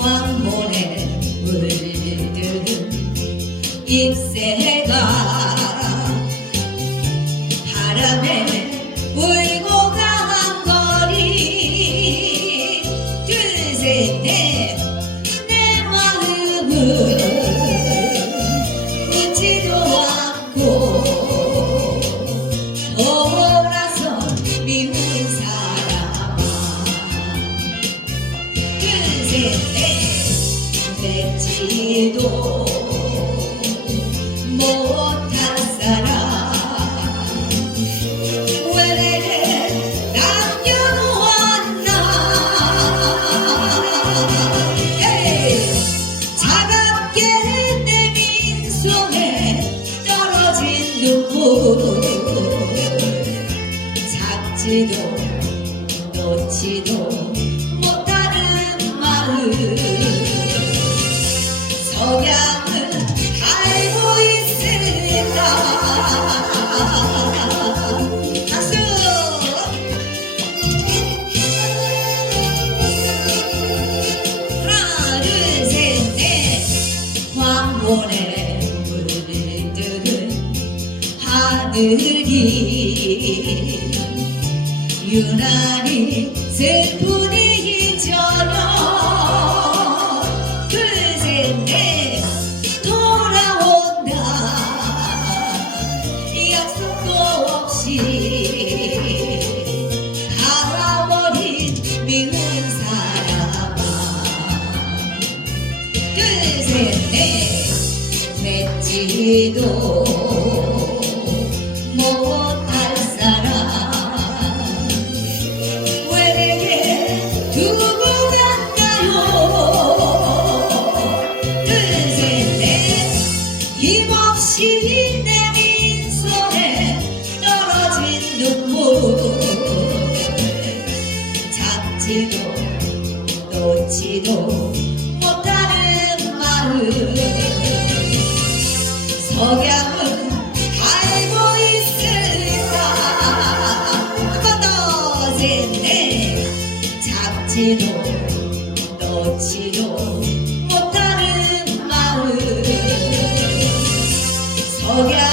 황혼에 물드는 잎새가 바람에 울고 간 거리. 둘셋넷내 마음은 웃지도 않고 돌아서 미운 사람 둘셋 넷 맺지도 못한 사람. 왜 남겨놓았나? 에이, 차갑게 내 민 손에 떨어진 눈물. 잡지도 놓지도 못하는 마음 둘셋넷 황혼에 물들은 하늘이 유난히 슬픈 이 저녁 둘셋넷 맺지도 못할 사람. 왜 내게 두고 갔나요 둘셋넷 힘없이 내 민손에 떨어진 눈물 마음 석양은 알고 있을까? 한번 떠지네. 잡지도 놓지도 못하는 마음. 석양